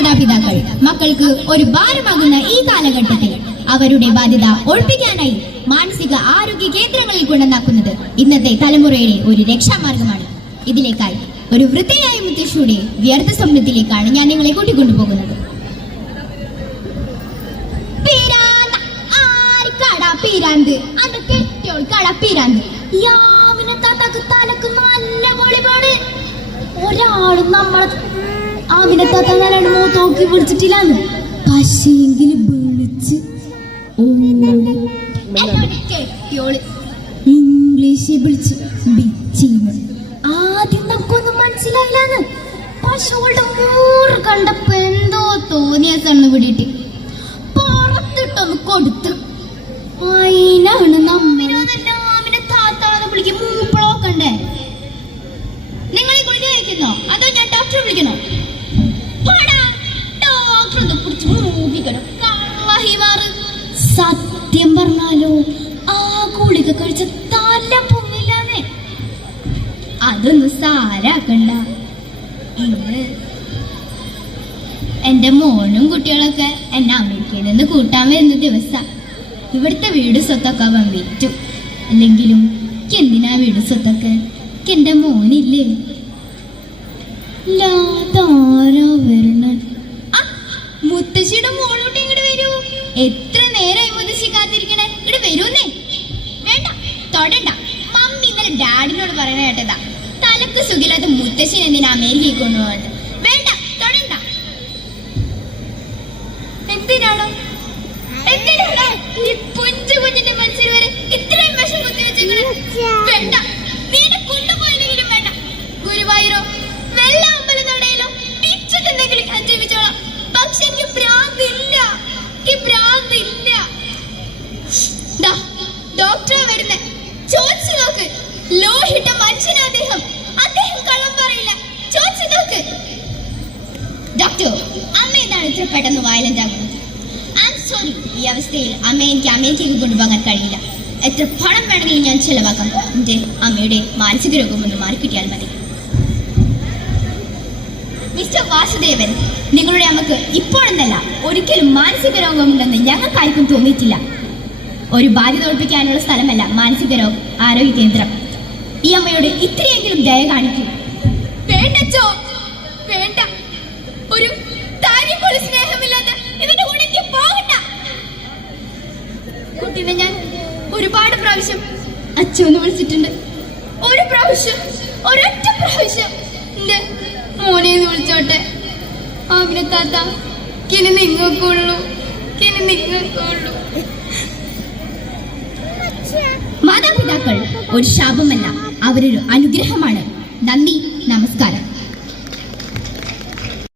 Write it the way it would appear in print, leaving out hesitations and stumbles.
മാതാപിതാക്കൾ മക്കൾക്ക് ഒരു ഭാരമാകുന്ന ഈ കാലഘട്ടത്തിൽ അവരുടെ ബാധ്യത ഒഴിപ്പിക്കാനായി മാനസിക ആരോഗ്യ കേന്ദ്രങ്ങളിൽ കൊണ്ടുവന്നാക്കുന്നത് ഇന്നത്തെ തലമുറയുടെ ഒരു രക്ഷാമാർഗമാണ്. ഇതിലേക്കായി ഒരു വൃദ്ധയായ മുത്തശ്ശിയുടെ വ്യർത്ഥ സ്വപ്നത്തിലേക്കാണ് ഞാൻ നിങ്ങളെ കൂട്ടിക്കൊണ്ടുപോകുന്നത്. ഒരാളും നമ്മളെ ആമിനത്താത്താണ്ട് നോക്കി വിളിച്ചിട്ടില്ലാന്ന്, പക്ഷേങ്കിലും വിളിച്ച് ഇംഗ്ലീഷിൽ വിളിച്ച് ബിച്ചിന്ന്. ആദ്യം നമുക്കൊന്നും മനസ്സിലായില്ലാന്ന്, പക്ഷെ അവളുടെ മൂറ് കണ്ടപ്പോ എന്തോ തോന്നിയ സണ്ണ് വിടിയിട്ട് പുറത്തിട്ടൊന്ന് കൊടുത്ത്. അതിനാണ് നമ്മിനെ താത്താന്ന് വിളിക്കും. മൂപ്പളോക്കണ്ടേ? നിങ്ങൾ ഈ ഗുളിക കഴിക്കുന്നോ അതോ ഞാൻ ഡോക്ടറെ വിളിക്കണോ? ഡോക്ടർ ഒന്ന് പിടിച്ച് മൂപ്പിക്കണം. സത്യം പറഞ്ഞാലോ ആ ഗുളിക കഴിച്ച തല പൊങ്ങില്ലാന്നേ. അതൊന്നും സാരാക്കണ്ട. ഇന്ന് എന്റെ മോനും കുട്ടികളൊക്കെ എന്നെ അമേരിക്കയിൽ നിന്ന് കൂട്ടാൻ വരുന്ന ദിവസം ഇവിടുത്തെ വീട് സ്വത്തൊക്കെ അവൻ വിറ്റു. അല്ലെങ്കിലും എന്തിനാ വീട് സ്വത്തൊക്കെ? എന്റെ മോനില്ലേ? മുത്തശ്ശിയുടെ മോളോട്ട് ഇങ്ങോട്ട് വരൂ. എത്ര നേരമായി മുത്തശ്ശി കാത്തിരിക്കണേ? ഇങ്ങോട്ട് വരൂന്നേ. വേണ്ട, തൊടണ്ട. മമ്മി ഇന്നലെ ഡാഡിനോട് പറയണ കേട്ടതാ, തലക്ക് സുഖില്ലാത്ത മുത്തശ്ശിനെ എന്തിനാ അമേരിക്കയിൽ കൊണ്ടുപോകണ്ട. വേണ്ട, തൊടണ്ട. എന്തിനാണോ ഈ കുഞ്ഞു കുഞ്ഞിന്റെ മനസ്സിൽ വരെ ഇത്രയും വിഷം കുത്തി വെച്ചേക്കണേ? വേണ്ട, നീ എന്നെ കൊണ്ടുപോയില്ലെങ്കിലും വേണ്ട. ഗുരുവായൂരോ വെള്ള അമ്പലം നടയിലോ എന്തെങ്കിലും ഞാൻ ജീവിച്ചോളാം. പക്ഷെ എനിക്ക് ഭ്രാന്തില്ല. ഡോക്ടറെ വരുന്നേ, ചോദിച്ചു നോക്ക്. ലോഹിട്ട മനുഷ്യനാ അദ്ദേഹം. കള്ളം പറയില്ല. ചോദിച്ചു നോക്ക്. ഡോക്ടർ, അമ്മ എന്താണ് ഇത്ര പെട്ടെന്ന് വയലന്റ് ആകുന്നത്? സോറി, ഈ അവസ്ഥയിൽ അമ്മ എനിക്ക് അമേരിക്കയിൽ കൊണ്ടുപോകാൻ കഴിയില്ല. എത്ര പണം വേണമെങ്കിലും ഞാൻ ചെലവാക്കാം. എന്റെ അമ്മയുടെ മാനസിക രോഗം ഒന്ന് മാറിക്കിട്ടിയാൽ മതി. മിസ്റ്റർ വാസുദേവൻ, നിങ്ങളുടെ അമ്മക്ക് ഇപ്പോഴെന്നല്ല ഒരിക്കലും മാനസിക രോഗമുണ്ടെന്ന് ഞങ്ങൾക്കാർക്കും തോന്നിയിട്ടില്ല. ഒരു ബാധ്യത ഒഴിപ്പിക്കാനുള്ള സ്ഥലമല്ല മാനസിക ആരോഗ്യ കേന്ദ്രം. ഈ അമ്മയോട് ഇത്രയെങ്കിലും ദയ കാണിക്കൂ. വേണ്ടച്ചോ, വേണ്ട. ഒരു താരി പോലും സ്നേഹമില്ലാത്ത ഇവന്റെ കൂടെ എനിക്ക് പോകണ്ട. കുട്ടീനെ ഞാൻ ഒരുപാട് പ്രാവശ്യം അച്ഛന്ന് വിളിച്ചിട്ടുണ്ട്. ഒരു പ്രാവശ്യം, ഒരൊറ്റ പ്രാവശ്യം എന്റെ മോനെ വിളിച്ചോട്ടെ. ആമിനെ താത്ത, ഇനി നിങ്ങൾക്കുള്ളൂ. മാതാപിതാക്കൾ ഒരു ശാപമല്ല, അവരൊരു അനുഗ്രഹമാണ്. നന്ദി, നമസ്കാരം.